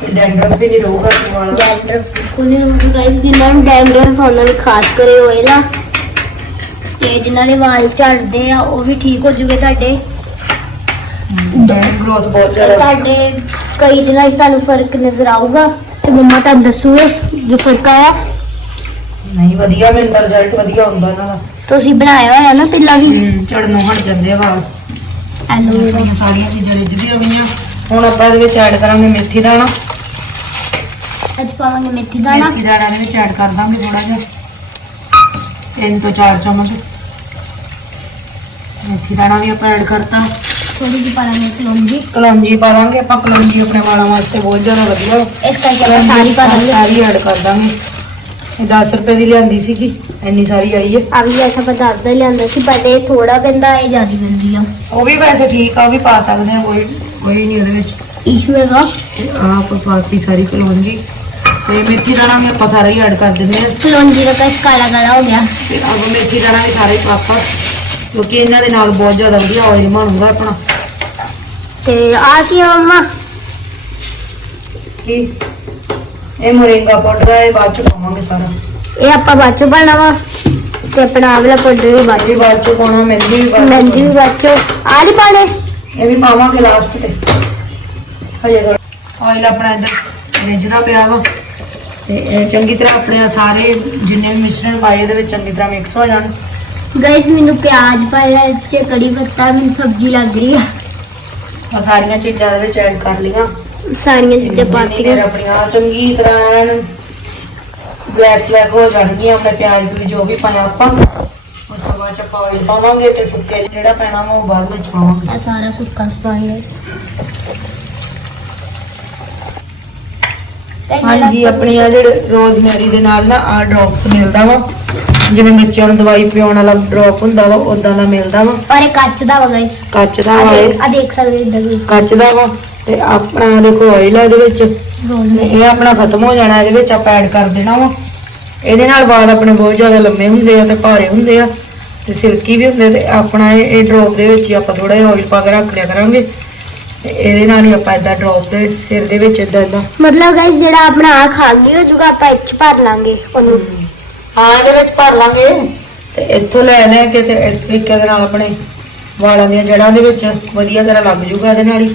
ਤੇ ਡੈਂਡਰਫ ਵੀ ਨਹੀਂ ਰਹੂਗਾ ਵਾਲਾਂ ਡੈਂਡਰਫ ਕੋਨੇ ਨੂੰ ਗਾਇਸ ਜਿਨ੍ਹਾਂ ਨੂੰ ਡੈਂਡਰਫ ਉਹਨਾਂ ਖਾਸ ਕਰੇ ਆਇਲ ਆ। ਤੇ ਜਿਨ੍ਹਾਂ ਦੇ ਵਾਲ ਝੜਦੇ ਆ ਉਹ ਵੀ ਠੀਕ ਹੋ ਜੂਗੇ ਤੁਹਾਡੇ। ਡੈਂਡਰਫ ਗਰੋਥ ਬਹੁਤ ਤੇ ਜ਼ਿਆਦਾ। ਤੁਹਾਡੇ ਕਈ ਦਿਨਾਂ 'ਚ ਤੁਹਾਨੂੰ ਫ਼ਰਕ ਨਜ਼ਰ ਆਊਗਾ। ਤੇ ਮੰਮਾ ਤੁਹਾਨੂੰ ਦੱਸੂਗੇ ਜੋ ਫ਼ਰਕ ਆਇਆ। ਨਹੀਂ ਵਧੀਆ ਤਾਂ ਰਿਜ਼ਲਟ ਵਧੀਆ ਹੁੰਦਾ ਇਹਨਾਂ ਦਾ। ਤੁਸੀਂ ਬਣਾਇਆ ਹੋਇਆ ਨਾ ਪਹਿਲਾਂ ਵੀ? ਝੜਨੋਂ ਹਟ ਜਾਂਦੇ ਆ ਵਾਲ ਐਲੋਵੇਰਾ ਸਾਰੀਆਂ ਚੀਜ਼ਾਂ ਰਿੱਝਦੀਆਂ ਪਈਆਂ। ਹੁਣ ਆਪਾਂ ਇਹਦੇ ਵਿੱਚ ਐਡ ਕਰਾਂਗੇ ਮੇਥੀ ਦਾਣਾ। ਅੱਜ ਪਾਵਾਂਗੇ ਮੇਥੀ ਦਾਣਾ। ਮੇਥੀ ਦਾਣਾ ਇਹਦੇ ਵਿੱਚ ਐਡ ਕਰ ਦਾਂਗੇ ਥੋੜਾ ਜਿਹਾ। ਤਿੰਨ ਤੋਂ ਚਾਰ ਚਮਚ। ਮੇਥੀ ਦਾਣਾ ਵੀ ਆਪਾਂ ਐਡ ਕਰਤਾ। ਥੋੜੀ ਜਿਹੀ ਪਾਵਾਂਗੇ ਕਲੌਂਜੀ। ਕਲੌਂਜੀ ਪਾਵਾਂਗੇ ਆਪਾਂ ਕਲੌਂਜੀ ਆਪਣੇ ਵਾਲਾਂ ਵਾਸਤੇ ਬਹੁਤ ਜ਼ਿਆਦਾ ਵਧੀਆ। ਇਸ ਕਰਕੇ ਆਪਾਂ ਸਾਰੀ ਪਾ ਦਾਂਗੇ ਸਾਰੀ ਐਡ ਕਰ ਦਾਂਗੇ। ਇਹ 10 ਰੁਪਏ ਦੀ ਲਿਆਂਦੀ ਸੀਗੀ ਇੰਨੀ ਸਾਰੀ ਆਈ ਹੈ। ਆ ਵੀ ਵੈਸੇ ਦੱਸ ਦਾ ਲਿਆਂਦਾ ਸੀ ਬਟ ਇਹ ਥੋੜਾ ਪੈਂਦਾ ਇਹ ਜ਼ਿਆਦਾ ਪੈਂਦੀ ਆ। ਉਹ ਵੀ ਵੈਸੇ ਠੀਕ ਆ ਉਹ ਵੀ ਪਾ ਸਕਦੇ ਆ ਕੋਈ ਕੋਈ ਨਹੀਂ ਉਹਦੇ ਵਿੱਚ। ਇਸ਼ੂ ਹੈਗਾ? ਆਪਾਂ ਪਾਤੀ ਸਾਰੀ ਕਲੌਂਜੀ ਤੇ ਮੇਥੀ ਦਾਣਾ ਵੀ ਆਪਾਂ ਸਾਰਾ ਹੀ ਐਡ ਕਰ ਦਿੰਦੇ ਆ। ਕਲੌਂਜੀ ਦਾ ਪੈਸ ਕਾਲਾ ਕਾਲਾ ਹੋ ਗਿਆ। ਤੇ ਆਪਾਂ ਮੇਥੀ ਦਾਣਾ ਵੀ ਸਾਰਾ ਹੀ ਪਾਤਾ ਕਿਉਂਕਿ ਇਹਨਾਂ ਦੇ ਨਾਲ ਬਹੁਤ ਜ਼ਿਆਦਾ ਵਧੀਆ ਆਇਲ ਬਣੂਗਾ ਆਪਣਾ। ਤੇ ਆ ਕੀ ਆ ਮੰਮਾ? ਕੀ? ਇਹ ਮੋਰਿੰਗਾ ਪਾਊਡਰ ਹੈ ਇਹ ਬਾਅਦ ਚ ਪਾਵਾਂਗੇ ਸਾਰਾ। ਇਹ ਆਪਾਂ ਬਾਅਦ ਚੋਂ ਪਾਉਣਾ ਵਾ। ਤੇ ਆਪਣਾ ਆਵਲਾ ਪਾਊਡਰ ਵੀ ਬਾਅਦ ਇਹ ਵੀ ਬਾਅਦ ਚ ਪਾਉਣਾ ਮਹਿੰਦੀ ਵੀ ਬਾਅਦ ਚੋਂ ਮਹਿੰਦੀ ਵੀ ਬਾਅਦ ਚੋਂ। ਆ ਨਹੀਂ ਪਾਣੇ ਇਹ ਵੀ ਪਾਵਾਂਗੇ ਲਾਸਟ ਤੇ। ਹਜੇ ਥੋੜਾ ਆਇਲ ਆਪਣਾ ਇੱਧਰ ਰਿੱਝਦਾ ਪਿਆ ਵਾ। ਤੇ ਇਹ ਚੰਗੀ ਤਰ੍ਹਾਂ ਆਪਣੇ ਆਹ ਸਾਰੇ ਜਿੰਨੇ ਵੀ ਮਿਸ਼ਰਣ ਪਾਏ ਇਹਦੇ ਵਿੱਚ ਚੰਗੀ ਤਰ੍ਹਾਂ ਮਿਕਸ ਹੋ ਜਾਣ। ਗਾਇਸ ਮੈਨੂੰ ਪਿਆਜ਼ ਪਾਇਆ ਚ ਕੜੀ ਪੱਤਾ ਮੈਨੂੰ ਸਬਜ਼ੀ ਲੱਗ ਰਹੀ ਆ। ਆ ਸਾਰੀਆਂ ਚੀਜ਼ਾਂ ਦੇ ਵਿੱਚ ਐਡ ਕਰ ਲਈਆਂ। ਸਾਰੀਆਂ ਚੀਜ਼ਾਂ ਪਾਤੀਆਂ। ਆਪਣੀਆਂ ਚੰਗੀ ਤਰ੍ਹਾਂ ਐਨ ਬਲੈਕ ਬਲੈਕ ਹੋ ਜਾਣਗੀਆਂ ਆਪਣੇ ਪਿਆਜ਼ ਵੀ ਜੋ ਵੀ ਪਾਇਆ ਆਪਾਂ ਉਸ ਤੋਂ ਬਾਅਦ ਆਪਾਂ ਆਇਲ ਪਾਵਾਂਗੇ ਤੇ ਸੁੱਕੇ ਜਿਹੜਾ ਪੈਣਾ ਵਾ ਉਹ ਬਾਅਦ ਵਿੱਚ ਪਾਵਾਂਗੇ। ਆ ਸਾਰਾ ਸੁੱਕਾ ਗਾਇਸ ਹਾਂਜੀ ਆਪਣੀ ਆ ਜਿਹੜੇ ਰੋਜ਼ਮੈਰੀ ਦੇ ਨਾਲ ਨਾ ਆ ਡ੍ਰੌਪਸ ਮਿਲਦਾ ਵਾ। ਜਿਵੇਂ ਬੱਚਿਆਂ ਨੂੰ ਦਵਾਈ ਪਿਆਉਣ ਵਾਲਾ ਡ੍ਰੌਪ ਹੁੰਦਾ ਵਾ ਉਦਾਂ ਦਾ ਮਿਲਦਾ ਵਾ। ਔਰ ਇਹ ਕੱਚ ਦਾ ਵਾ ਗਾਇਸ ਕੱਚ ਦਾ ਵਾ ਇਹ। ਆ ਦੇਖ ਸਕਦੇ ਇਦਾਂ ਵੀ ਕੱਚ ਦਾ ਵਾ ਤੇ ਆਪਣਾ ਦੇਖੋ ਆਇਲ ਆ ਇਹਦੇ ਵਿੱਚ। ਇਹ ਆਪਣਾ ਖਤਮ ਹੋ ਜਾਣਾ ਇਹਦੇ ਵਿੱਚ ਆਪਾਂ ਐਡ ਕਰ ਦੇਣਾ ਵਾ। ਇਹਦੇ ਨਾਲ ਵਾਲ ਆਪਣੇ ਬਹੁਤ ਜ਼ਿਆਦਾ ਲੰਮੇ ਹੁੰਦੇ ਆ ਤੇ ਭਾਰੇ ਹੁੰਦੇ ਆ। ਤੇ ਸਿਲਕੀ ਵੀ ਹੁੰਦੇ ਤੇ ਆਪਣਾ ਇਹ ਇਹ ਡ੍ਰੌਪ ਦੇ ਵਿੱਚ ਹੀ ਆਪਾਂ ਥੋੜਾ ਜਿਹਾ ਆਇਲ ਪਾ ਕੇ ਰੱਖ ਲਿਆ ਕਰਾਂਗੇ। ਤੇ ਇਹਦੇ ਨਾਲ ਹੀ ਆਪਾਂ ਇਦਾਂ ਡ੍ਰੌਪ ਦੇ ਸਿਰ ਦੇ ਵਿੱਚ ਇਦਾਂ ਇਦਾਂ ਮਤਲਬ ਗਾਇਸ ਜਿਹੜਾ ਆਪਣਾ ਆ ਖਾਲੀ ਹੋ ਜਾਊਗਾ ਆਪਾਂ ਇੱਚ ਭਰ ਲਾਂਗੇ ਉਹਨੂੰ। ਹਾਂ ਇਹਦੇ ਵਿੱਚ ਭਰ ਲਾਂਗੇ। ਤੇ ਇੱਥੋਂ ਲੈ ਲੈ ਕੇ ਤੇ ਇਸ ਤਰੀਕੇ ਦੇ ਨਾਲ ਆਪਣੇ ਵਾਲਾਂ ਦੀਆਂ ਜੜ੍ਹਾਂ ਦੇ ਵਿੱਚ ਵਧੀਆ ਤਰ੍ਹਾਂ ਲੱਗ ਜੂਗਾ ਇਹਦੇ ਨਾਲ ਹੀ।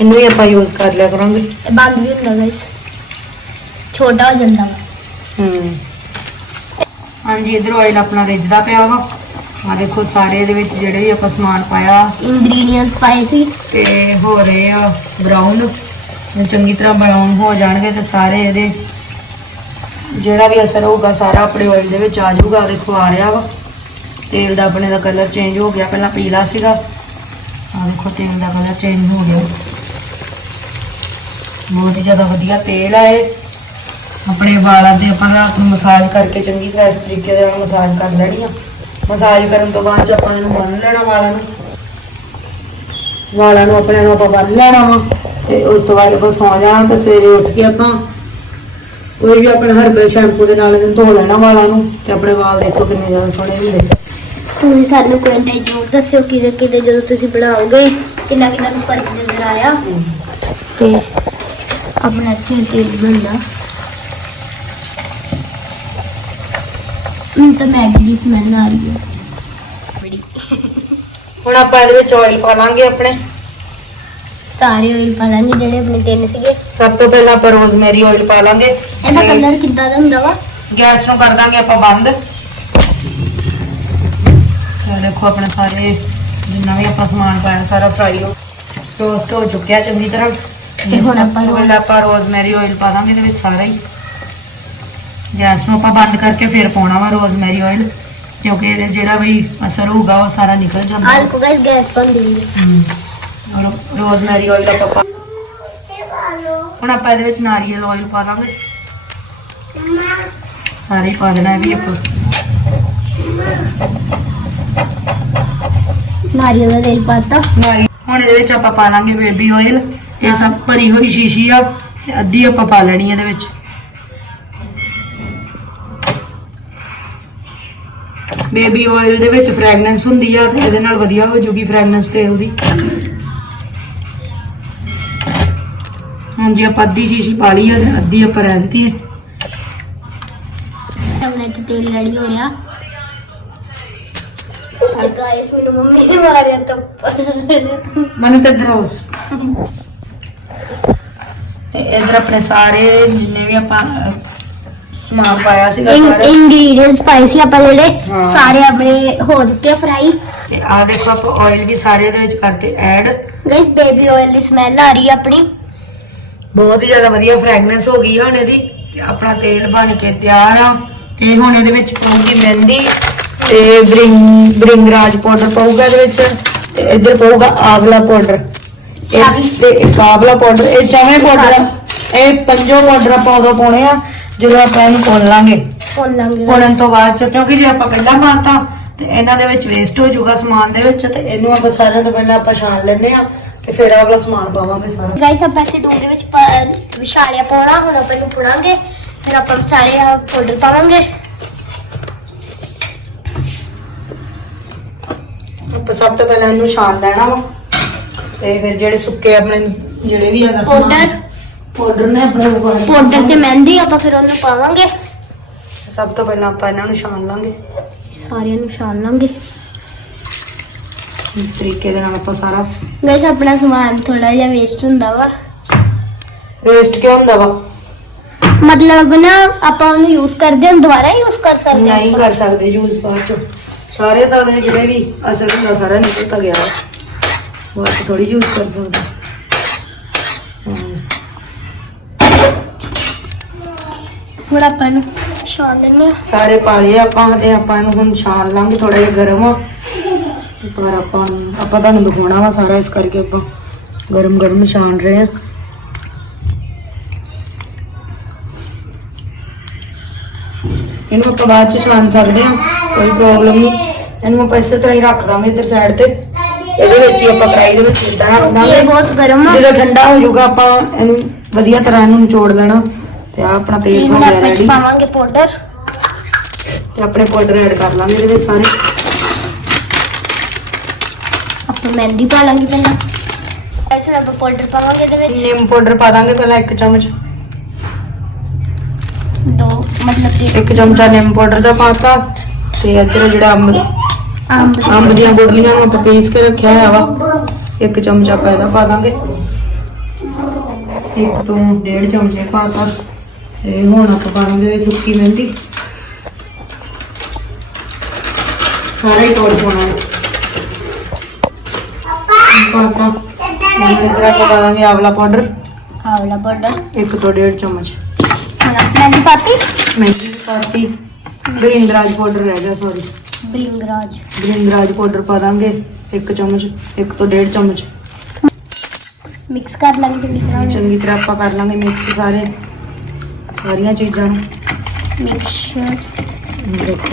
ਇਹਨੂੰ ਹੀ ਆਪਾਂ ਯੂਜ਼ ਕਰ ਲਿਆ ਕਰਾਂਗੇ। ਇਹ ਬੰਦ ਵੀ ਹੁੰਦਾ ਗਾਇਸ ਛੋਟਾ ਹੋ ਜਾਂਦਾ ਵਾ। ਹੂੰ। ਹਾਂਜੀ ਇਧਰ ਆਇਲ ਆਪਣਾ ਰਿੱਝਦਾ ਪਿਆ ਵਾ। ਆ ਦੇਖੋ ਸਾਰੇ ਇਹਦੇ ਵਿੱਚ ਜਿਹੜੇ ਵੀ ਆਪਾਂ ਸਮਾਨ ਪਾਇਆ। ਇੰਗਰੀਡੀਅੰਟਸ ਪਾਏ ਸੀ। ਤੇ ਹੋ ਰਹੇ ਆ ਬਰਾਊਨ ਚੰਗੀ ਤਰ੍ਹਾਂ ਬਰਾਊਨ ਹੋ ਜਾਣਗੇ ਤੇ ਸਾਰੇ ਇਹਦੇ ਜਿਹੜਾ ਵੀ ਅਸਰ ਹੋਊਗਾ, ਸਾਰਾ ਆਪਣੇ ਆਇਲ ਦੇ ਵਿੱਚ ਆ ਜਾਊਗਾ ਆਹ ਦੇਖੋ ਆ ਰਿਹਾ ਵਾ। ਤੇਲ ਦਾ ਆਪਣੇ ਦਾ ਕਲਰ ਚੇਂਜ ਹੋ ਗਿਆ, ਪਹਿਲਾਂ ਪੀਲਾ ਸੀਗਾ। ਆ ਦੇਖੋ, ਤੇਲ ਦਾ ਕਲਰ ਚੇਂਜ ਹੋ ਗਿਆ। ਬਹੁਤ ਹੀ ਜ਼ਿਆਦਾ ਵਧੀਆ ਤੇਲ ਆ ਇਹ। ਆਪਣੇ ਵਾਲਾਂ ਤੇ ਆਪਾਂ ਰਾਤ ਨੂੰ ਮਸਾਜ ਕਰਕੇ ਚੰਗੀ ਤਰ੍ਹਾਂ ਇਸ ਤਰੀਕੇ ਦੇ ਨਾਲ ਮਸਾਜ ਕਰ ਲੈਣੀ ਆ। ਮਸਾਜ ਕਰਨ ਤੋਂ ਬਾਅਦ ਚ ਆਪਾਂ ਇਹਨੂੰ ਬੰਨ ਲੈਣਾ ਵਾਲਾਂ ਨੂੰ। ਵਾਲਾਂ ਨੂੰ ਆਪਣੇ ਨੂੰ ਆਪਾਂ ਬੰਨ ਲੈਣਾ ਵਾ। ਤੇ ਉਸ ਤੋਂ ਬਾਅਦ ਆਪਾਂ ਸੌ ਜਾਣਾ ਤੇ ਸਵੇਰੇ ਉੱਠ ਕੇ ਆਪਾਂ ਕੋਈ ਵੀ ਆਪਣਾ ਹਰਬਲ ਸ਼ੈਂਪੂ ਦੇ ਨਾਲ ਇਹਨੂੰ ਧੋ ਲੈਣਾ ਵਾਲਾਂ ਨੂੰ ਤੇ ਆਪਣੇ ਵਾਲ ਦੇਖੋ ਕਿੰਨੇ ਜ਼ਿਆਦਾ ਸੋਹਣੇ ਹੁੰਦੇ ਤੁਸੀਂ ਸਾਨੂੰ ਕਮੈਂਟ ਜ਼ਰੂਰ ਦੱਸਿਓ ਕਿਹਦੇ ਕਿਹਦੇ ਜਦੋਂ ਤੁਸੀਂ ਬਣਾਓਗੇ ਕਿੰਨਾ ਕਿੰਨਾ ਨੂੰ ਫ਼ਰਕ ਨਜ਼ਰ ਆਇਆ। ਤੇ ਆਪਣਾ ਇੱਥੇ ਤੇਲ ਬਣਦਾ। ਹੁਣ ਤਾਂ ਮੈਗੀ ਦੀ ਸਮੈਲ ਆ ਰਹੀ ਹੈ। ਬੜੀ ਹੁਣ ਆਪਾਂ ਇਹਦੇ ਵਿੱਚ ਆਇਲ ਪਾ ਲਾਂਗੇ ਆਪਣੇ। ਸਾਰੇ ਆਇਲ ਪਾ ਲਾਂਗੇ ਜਿਹੜੇ ਆਪਣੇ ਤਿੰਨ ਸੀਗੇ। ਸਭ ਤੋਂ ਪਹਿਲਾਂ ਆਪਾਂ ਰੋਜ਼ਮੈਰੀ ਆਇਲ ਪਾ ਲਾਂਗੇ। ਇਹਦਾ ਤੇ ਕਲਰ ਕਿੱਦਾਂ ਦਾ ਹੁੰਦਾ ਵਾ? ਗੈਸ ਨੂੰ ਕਰ ਦਾਂਗੇ ਆਪਾਂ ਬੰਦ। ਇਹ ਦੇਖੋ ਆਪਣੇ ਸਾਰੇ ਜਿੰਨਾ ਵੀ ਆਪਾਂ ਸਮਾਨ ਪਾਇਆ ਸਾਰਾ ਫਰਾਈ ਹੋ ਟੋਸਟ ਹੋ ਚੁੱਕਿਆ ਚੰਗੀ ਤਰ੍ਹਾਂ। ਤੇ ਹੁਣ ਆਪਾਂ ਪਹਿਲਾਂ ਆਪਾਂ ਰੋਜ਼ਮੈਰੀ ਆਇਲ ਪਾ ਦਾਂਗੇ ਇਹਦੇ ਵਿੱਚ ਸਾਰਾ ਹੀ। ਗੈਸ ਨੂੰ ਆਪਾਂ ਬੰਦ ਕਰਕੇ ਫਿਰ ਪਾਉਣਾ ਵਾ ਰੋਜ਼ਮੈਰੀ ਆਇਲ ਕਿਉਂਕਿ ਇਹਦੇ ਜਿਹੜਾ ਵੀ ਅਸਰ ਹੋਊਗਾ ਉਹ ਸਾਰਾ ਨਿਕਲ ਜਾਂਦਾ। ਆਲ ਕੋ ਗਾਇਸ ਗੈਸ ਬੰਦ ਹੋਈ ਹਮ। ਰੋਜ਼ਮੈਰੀ ਆਇਲ ਹੁਣ ਆਪਾਂ ਇਹਦੇ ਵਿੱਚ ਨਾਰੀਅਲ ਆਇਲ ਪਾ ਦਾਂਗੇ ਸਾਰੇ ਪਾ ਦੇਣਾ ਇਹ ਵੀ ਆਪਾਂ। ਨਾਰੀਅਲ ਦਾ ਤੇਲ ਪਾਤਾ। ਨਾਰੀਅਲ ਹੁਣ ਇਹਦੇ ਵਿੱਚ ਆਪਾਂ ਪਾ ਲਾਂਗੇ ਬੇਬੀ ਆਇਲ ਇਹ ਸਭ ਭਰੀ ਹੋਈ ਸ਼ੀਸ਼ੀ ਆ। ਤੇ ਅੱਧੀ ਆਪਾਂ ਪਾ ਲੈਣੀ ਇਹਦੇ ਵਿੱਚ। ਬੇਬੀ ਆਇਲ ਦੇ ਵਿੱਚ ਫ੍ਰੈਗਨੈਂਸ ਹੁੰਦੀ ਆ ਤੇ ਇਹਦੇ ਨਾਲ ਵਧੀਆ ਹੋ ਜੂਗੀ ਫ੍ਰੈਗਨੈਂਸ ਤੇਲ ਦੀ। ਹਾਂਜੀ ਆਪਾਂ ਅੱਧੀ ਸ਼ੀਸ਼ੀ ਪਾ ਲਈ ਆ ਤੇ ਅੱਧੀ ਆਪਾਂ ਰਹਿੰਦੀ ਹੈ ਇੱਥੇ ਤੇਲ ਰੈਡੀ ਹੋ ਰਿਹਾ। ਤੇ ਗਾਇਸ ਮੈਨੂੰ ਮੰਮੀ ਨੇ ਮਾਰਿਆ ਤੱਪੜ ਮਨ ਤੇ ਇਧਰ ਆਓ। ਤੇ ਇਧਰ ਆਪਣੇ ਸਾਰੇ ਜਿੰਨੇ ਵੀ ਆਪਾਂ ਸਮਾਨ ਪਾਇਆ ਸੀਗਾ ਸਾਰਾ। ਇੰਗਰੀਡੀਅੰਟਸ ਪਾਏ ਸੀ ਆਪਾਂ ਜਿਹੜੇ ਹਾਂ। ਸਾਰੇ ਆਪਣੇ ਹੋ ਚੁੱਕੇ ਫਰਾਈ ਤੇ ਆ ਦੇਖੋ ਆਪਾਂ ਆਇਲ ਵੀ ਸਾਰੇ ਇਹਦੇ ਵਿੱਚ ਕਰਤੇ ਐਡ ਗਾਇਸ ਬੇਬੀ ਆਇਲ ਦੀ ਸਮੈਲ ਆ ਰਹੀ ਹੈ ਆਪਣੀ। ਬਹੁਤ ਹੀ ਜ਼ਿਆਦਾ ਵਧੀਆ ਫ੍ਰੈਗਨੈਂਸ ਹੋ ਗਈ ਹੁਣ ਇਹਦੀ ਤੇ ਆਪਣਾ ਤੇਲ ਬਣ ਕੇ ਤਿਆਰ ਆ। ਤੇ ਹੁਣ ਇਹਦੇ ਵਿੱਚ ਪਾਉਂਗੀ ਮਹਿੰਦੀ ਤੇ ਬ੍ਰਿੰਗ ਬ੍ਰਿੰਗ ਰਾਜ ਪਾਊਡਰ ਪਾਊਗਾ ਇਹਦੇ ਵਿੱਚ ਤੇ ਇੱਧਰ ਪਾਊਗਾ ਆਵਲਾ ਪਾਊਡਰ ਇਹ ਤੇ ਇੱਕ ਆਵਲਾ ਪਾਊਡਰ ਇਹ ਚਵੇਂ ਪਾਊਡਰ। ਇਹ ਪੰਜੋ ਪਾਊਡਰ ਆਪਾਂ ਉਦੋਂ ਪਾਉਣੇ ਆ ਜਦੋਂ ਆਪਾਂ ਇਹਨੂੰ ਭੁੰਨ ਲਾਂਗੇ। ਭੁੰਨਣ ਤੋਂ ਬਾਅਦ ਚ ਕਿਉਂਕਿ ਜੇ ਆਪਾਂ ਪਹਿਲਾਂ ਪਾਤਾ ਤੇ ਇਹਨਾਂ ਦੇ ਵਿੱਚ ਵੇਸਟ ਹੋ ਜਾਊਗਾ ਸਮਾਨ ਦੇ ਵਿੱਚ ਤੇ ਇਹਨੂੰ ਆਪਾਂ ਸਾਰਿਆਂ ਤੋਂ ਪਹਿਲਾਂ ਆਪਾਂ ਛਾਣ ਲੈਂਦੇ ਆ। ਤੇ ਫਿਰ ਆਹ ਵਾਲਾ ਸਮਾਨ ਪਾਵਾਂਗੇ ਸਾਰਾ। ਗਾਈਸ ਆਪਾਂ ਇੱਥੇ ਡੂੰਘੇ ਵਿੱਚ ਪਾ- ਵਿਛਾਲਿਆ ਪਾਉਣਾ ਹੁਣ ਆਪਾਂ ਇਹਨੂੰ ਪੁਣਾਂਗੇ ਫਿਰ ਆਪਾਂ ਸਾਰੇ ਪਾਊਡਰ ਪਾਵਾਂਗੇ। ਆਪਾਂ ਸਭ ਤੋਂ ਪਹਿਲਾਂ ਇਹਨੂੰ ਛਾਣ ਲੈਣਾ ਵਾ ਤੇ ਫਿਰ ਜਿਹੜੇ ਸੁੱਕੇ ਆਪਣੇ ਮਸ- ਜਿਹੜੇ ਵੀ ਹੈਗਾ ਸਮਾਨ ਪਾਊਡਰ ਪਾਊਡਰ ਨੇ ਆਪਣੇ ਉਹ ਪਾਉਣੇ। ਪਾਊਡਰ ਤੇ ਮਹਿੰਦੀ ਆਪਾਂ ਫਿਰ ਉਹਨੂੰ ਪਾਵਾਂਗੇ। ਸਭ ਤੋਂ ਪਹਿਲਾਂ ਆਪਾਂ ਇਹਨਾਂ ਨੂੰ ਛਾਣ ਲਾਂਗੇ। ਸਾਰਿਆਂ ਨੂੰ ਛਾਣ ਲਾਂਗੇ। ਇਸ ਤਰੀਕੇ ਦੇ ਨਾਲ ਆਪਾਂ ਸਾਰਾ ਗਾਈਸ ਆਪਣਾ ਸਮਾਨ ਥੋੜਾ ਜਿਹਾ ਵੇਸਟ ਹੁੰਦਾ ਵਾ। ਵੇਸਟ ਕਿਉਂ ਹੁੰਦਾ ਵਾ? ਮਤਲਬ ਨਾ ਆਪਾਂ ਉਹਨੂੰ ਯੂਜ਼ ਕਰਦੇ ਹਾਂ ਦੁਬਾਰਾ ਯੂਜ਼ ਕਰ ਸਕਦੇ ਹਾਂ ਨਹੀਂ ਕਰ ਸਕਦੇ ਯੂਜ਼ ਬਾਅਦ ਚ। ਸਾਰੇ ਤਾਂ ਉਹਦੇ ਜਿਹੜੇ ਵੀ ਅਸਰ ਹੁੰਦਾ ਸਾਰਾ ਨਿਕਲ ਤਾਂ ਗਿਆ। ਬਾਅਦ ਥੋੜੀ ਯੂਜ਼ ਕਰ ਸਕਦੇ। ਹੁਣ ਆਪਾਂ ਇਹਨੂੰ ਛਾਣ ਹਾਂ। ਸਾਰੇ ਪਾ ਲਏ ਆਪਾਂ ਤੇ ਆਪਾਂ ਇਹਨੂੰ ਹੁਣ ਛਾਣ ਲਾਂਗੇ ਥੋੜਾ ਜਿਹਾ ਗਰਮ। ਪਰ ਆਪਾਂ ਨੂੰ- ਆਪਾਂ ਤੁਹਾਨੂੰ ਦਿਖਾਉਣਾ ਵਾ ਸਾਰਾ ਇਸ ਕਰਕੇ ਆਪਾਂ ਗਰਮ ਗਰਮ ਛਾਣ ਰਹੇ ਆ ਇਹਨੂੰ ਆਪਾਂ ਬਾਅਦ ਚ ਛਾਣ ਸਕਦੇ ਆ ਕੋਈ ਪ੍ਰੋਬਲਮ ਨਹੀਂ। ਇਹਨੂੰ ਆਪਾਂ ਇਸੇ ਤਰ੍ਹਾਂ ਹੀ ਰੱਖ ਦਾਂਗੇ ਇੱਧਰ ਸਾਈਡ ਤੇ। ਇਹਦੇ ਵਿੱਚ ਹੀ ਆਪਾਂ ਕੜਾਈ ਦੇ ਵਿੱਚ ਇਦਾਂ ਰੱਖ ਇਹ ਦਾਂਗੇ ਬਹੁਤ ਗਰਮ ਆ। ਜਦੋਂ ਠੰਡਾ ਹੋ ਜਾਊਗਾ ਆਪਾਂ ਇਹਨੂੰ ਵਧੀਆ ਤਰ੍ਹਾਂ ਇਹਨੂੰ ਨਿਚੋੜ ਲੈਣਾ। ਤੇ ਆ ਆਪਣਾ ਤੇਲ ਹੋ ਗਿਆ ਰੈਡੀ ਪਾਵਾਂਗੇ ਪਾਊਡਰ ਤੇ ਆਪਣੇ ਪਾਊਡਰ ਐਡ ਕਰ ਲਾਂਗੇ ਇਹਦੇ ਵਿੱਚ ਸਾਰੇ। ਮਹਿੰਦੀ ਪਾ ਲਾਂਗੇ ਪਹਿਲਾਂ। ਐਸੇ ਆਪਾਂ ਪਾਊਡਰ ਪਾਵਾਂਗੇ ਇਹਦੇ ਵਿੱਚ। ਨਿੰਮ ਪਾਊਡਰ ਪਾ ਦਾਂਗੇ ਪਹਿਲਾਂ ਇੱਕ ਚਮਚ। ਦੋ ਮਤਲਬ ਕਿ ਇੱਕ ਚਮਚਾ ਨਿੰਮ ਪਾਊਡਰ ਦਾ ਪਾਤਾ ਤੇ ਇੱਧਰ ਜਿਹੜਾ ਅੰਬ ਅੰਬ। ਅੰਬ ਦੀਆਂ ਗੁਟਲੀਆਂ ਨੂੰ ਆਪਾਂ ਪੀਸ ਕੇ ਰੱਖਿਆ ਹੋਇਆ ਵਾ। ਇੱਕ ਚਮਚਾ ਆਪਾਂ ਇਹਦਾ ਪਾ ਦਾਂਗੇ। ਇੱਕ ਤੋਂ ਡੇਢ ਚਮਚੇ ਪਾਤਾ ਤੇ ਹੁਣ ਆਪਾਂ ਪਾਵਾਂਗੇ ਇਹ ਸੁੱਕੀ ਮਹਿੰਦੀ ਸਾਰਾ ਹੀ ਤੋੜ ਪਾਉਣਾ। ਹੈ ਪਾਤਾ ਹੁਣ ਇੱਧਰ ਆਪਾਂ ਪਾ ਦਾਂਗੇ ਆਵਲਾ ਪਾਊਡਰ ਆਵਲਾ ਪਾਊਡਰ ਇੱਕ ਤੋਂ ਡੇਢ ਚਮਚ ਹੁਣ ਆਪਾਂ ਮਹਿੰਦੀ ਪਾਤੀ ਮਹਿੰਦੀ ਦੀ ਪਾਤੀ ਗ੍ਰਿੰਦਰਾਜ ਪਾਊਡਰ ਰਹਿ ਗਿਆ ਸੌਰੀ ਬ੍ਰਿੰਗਰਾਜ ਗ੍ਰਿੰਦਰਾਜ ਪਾਊਡਰ ਪਾ ਦਾਂਗੇ ਇੱਕ ਚਮਚ ਇੱਕ ਤੋਂ ਡੇਢ ਚਮਚ ਮਿਕਸ ਕਰ ਲਾਂਗੇ ਚੰਗੀ ਤਰ੍ਹਾਂ ਚੰਗੀ ਤਰ੍ਹਾਂ ਆਪਾਂ ਕਰ ਲਾਂਗੇ ਮਿਕਸ ਸਾਰੇ ਸਾਰੀਆਂ ਚੀਜ਼ਾਂ ਨੂੰ ਮਿਕਸਚਰ ਦੇਖੋ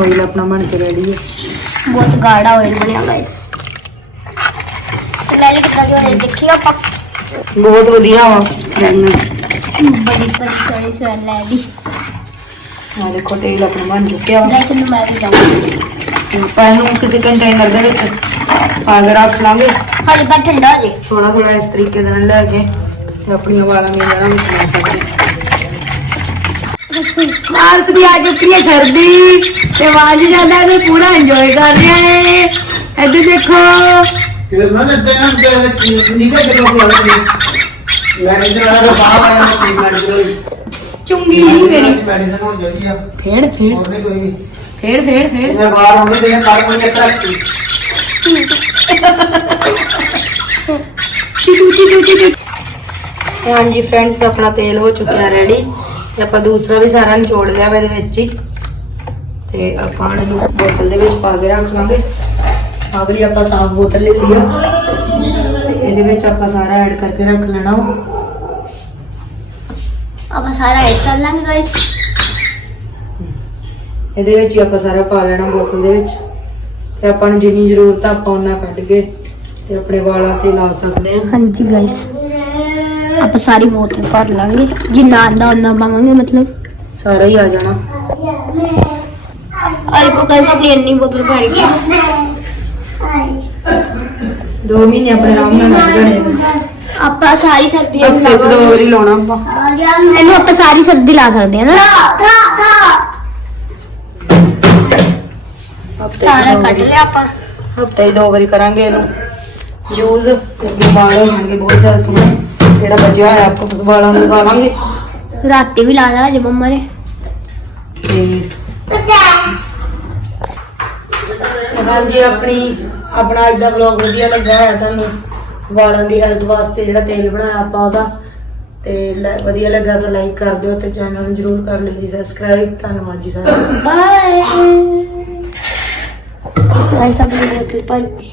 ਆਇਲ ਆਪਣਾ ਬਣ ਕੇ ਰੈਡੀ ਸਮੈਲ ਕਿੱਦਾਂ ਦੀ ਹੋਣੀ ਦੇਖੀ ਆਪਾਂ? ਬਹੁਤ ਵਧੀਆ ਵਾ ਬੜੀ ਬੜੀ ਸੋਹਣੀ ਸਮੈਲ ਹੈ ਇਹਦੀ। ਆ ਦੇਖੋ ਤੇਲ ਆਪਣਾ ਬਣ ਚੁੱਕਿਆ ਵਾ। ਗਾਇਸ ਨੂੰ ਮੈਂ ਵੀ ਲਾਉਂਗੀ ਆਪਾਂ ਇਹਨੂੰ ਕਿਸੇ ਕੰਟੇਨਰ ਦੇ ਵਿੱਚ ਪਾ ਕੇ ਰੱਖ ਲਾਂਗੇ। ਹਾਲੇ ਬਾ ਠੰਡਾ ਹੋ ਜੇ। ਥੋੜਾ ਥੋੜਾ ਇਸ ਤਰੀਕੇ ਦੇ ਨਾਲ ਲੈ ਕੇ ਤੇ ਆਪਣੀਆਂ ਵਾਲਾਂ ਦੀਆਂ ਜੜ੍ਹਾਂ ਵਿੱਚ ਲਾ ਸਕਦੇ ਮਾਰਸ ਦੀ ਆ ਚੁੱਕੀ ਹੈ ਸਰਦੀ ਤੇ ਵਾਜ ਜ਼ਿਆਦਾ ਨੇ ਪੂਰਾ ਇੰਜੋਏ ਕਰ ਰਿਹਾ ਹੈ। ਇੱਧਰ ਦੇਖੋ। ਮੈਂ ਨਾ ਤੈਨੂੰ ਤੇ ਨਿਕਲ ਕੇ ਲੋਕ ਲਾਉਂਦੇ ਮੈਂ ਇਧਰ ਆ ਰਿਹਾ ਬਾਹਰ ਆਇਆ ਟ੍ਰੀਟਮੈਂਟ ਲਈ ਚੁੰਗੀ ਨਹੀਂ ਮੇਰੀ। ਮੈਡੀਸਨ ਹੋਣ ਚਾਹੀਦੀ ਆ। ਫੇੜ ਫੇੜ ਹੋਰ ਨਹੀਂ ਕੋਈ ਵੀ ਫੇੜ ਫੇੜ ਫੇੜ ਮੈਂ ਬਾਹਰ ਆਉਂਦੇ ਤੇ ਕੱਲ ਕੋਈ ਇੱਕ ਰੱਖੀ ਚਿਚੂ ਚਿਚੂ ਚਿਚੂ ਤੇ ਹਾਂਜੀ ਫਰੈਂਡਸ ਆਪਣਾ ਤੇਲ ਹੋ ਚੁੱਕਿਆ ਰੈਡੀ ਤੇ ਆਪਾਂ ਦੂਸਰਾ ਵੀ ਸਾਰਾ ਨਿਚੋੜ ਲਿਆ ਵਾ ਇਹਦੇ ਵਿੱਚ ਹੀ। ਤੇ ਆਪਾਂ ਇਹਨੂੰ ਬੋਤਲ ਦੇ ਵਿੱਚ ਪਾ ਕੇ ਰੱਖ ਲਾਂਗੇ। ਅਗਲੀ ਆਪਾਂ ਸਾਫ਼ ਬੋਤਲ ਲੈ ਲਈ ਆ। ਤੇ ਇਹਦੇ ਵਿੱਚ ਆਪਾਂ ਸਾਰਾ ਐਡ ਕਰਕੇ ਰੱਖ ਲੈਣਾ ਆਪਾਂ ਸਾਰਾ ਐਡ ਕਰ ਲਾਂਗੇ ਗਾਇਸ ਇਹਦੇ ਵਿੱਚ ਹੀ ਆਪਾਂ ਸਾਰਾ ਪਾ ਲੈਣਾ ਬੋਤਲ ਦੇ ਵਿੱਚ। ਤੇ ਆਪਾਂ ਨੂੰ ਜਿੰਨੀ ਜ਼ਰੂਰਤ ਆ ਆਪਾਂ ਉਹਨਾਂ ਕੱਢ ਕੇ ਤੇ ਆਪਣੇ ਵਾਲਾਂ ਤੇ ਲਾ ਸਕਦੇ ਆ। ਹਾਂਜੀ ਗਾਇਸ ਆਪਾਂ ਸਾਰੀ ਬੋਤਲ ਭਰ ਲਾਂਗੇ। ਜਿੰਨਾ ਆਂਦਾ ਉਹਨਾਂ ਪਾਵਾਂਗੇ ਮਤਲਬ। ਸਾਰਾ ਹੀ ਆ ਜਾਣਾ। ਅਰੇ ਕੋ ਗਾਇਸ ਆਪਣੀ ਇੰਨੀ ਬੋਤਲ ਭਰ ਗਈ। ਦੋ ਮਹੀਨੇ ਆਪਣੇ ਆਰਾਮ ਨਾਲ ਲੰਘ ਜਾਣੇ। ਆਪਾਂ ਸਾਰੀ ਸਰਦੀਆਂ ਹਫ਼ਤੇ ਚ ਦੋ ਵਾਰੀ ਲਾਉਣਾ ਆਪਾਂ। ਇਹਨੂੰ ਆਪਾਂ ਸਾਰੀ ਸਰਦੀ ਲਾ ਸਕਦੇ ਹਾਂ ਨਾ। ਹਫ਼ਤੇ 'ਚ ਸਾਰਾ ਦੋ ਕੱਢ ਵਾਰੀ। ਲਿਆ ਆਪਾਂ। ਹਫ਼ਤੇ 'ਚ ਦੋ ਵਾਰੀ ਕਰਾਂਗੇ ਇਹਨੂੰ। ਯੂਜ਼ ਵਾਲ ਹੋ ਜਾਣਗੇ ਬਹੁਤ ਜ਼ਿਆਦਾ ਸੋਹਣੇ। ਜਿਹੜਾ ਬਚਿਆ ਹੋਇਆ ਆਪਾਂ ਉਸ ਵਾਲਾਂ ਨੂੰ ਵਾਲਾਂਗੇ ਰਾਤੀ ਵੀ ਲਾਣਾ ਅਜੇ ਮੰਮਾ ਨੇ। ਤੇ ਹਾਂਜੀ ਆਪਣੀ ਆਪਣਾ ਅੱਜ ਦਾ ਵਲੌਗ ਵਧੀਆ ਲੱਗਾ ਹੋਇਆ ਤੁਹਾਨੂੰ ਵਾਲਾਂ ਦੀ ਹੈਲਥ ਵਾਸਤੇ ਜਿਹੜਾ ਤੇਲ ਬਣਾਇਆ ਆਪਾਂ ਉਹਦਾ ਤੇ ਲ- ਵਧੀਆ ਲੱਗਾ ਤਾਂ ਲਾਈਕ ਕਰ ਦਿਓ ਤੇ ਚੈਨਲ ਨੂੰ ਜਰੂਰ ਕਰ ਲਿਓ ਜੀ ਸਬਸਕ੍ਰਾਈਬ ਧੰਨਵਾਦ ਜੀ ਸਾਰਿਆਂ ਦਾ। ਬਾਏ ਗਾਇਸ ਆਪਣੀ ਬੋਤਲ ਭਰ। ਗਈ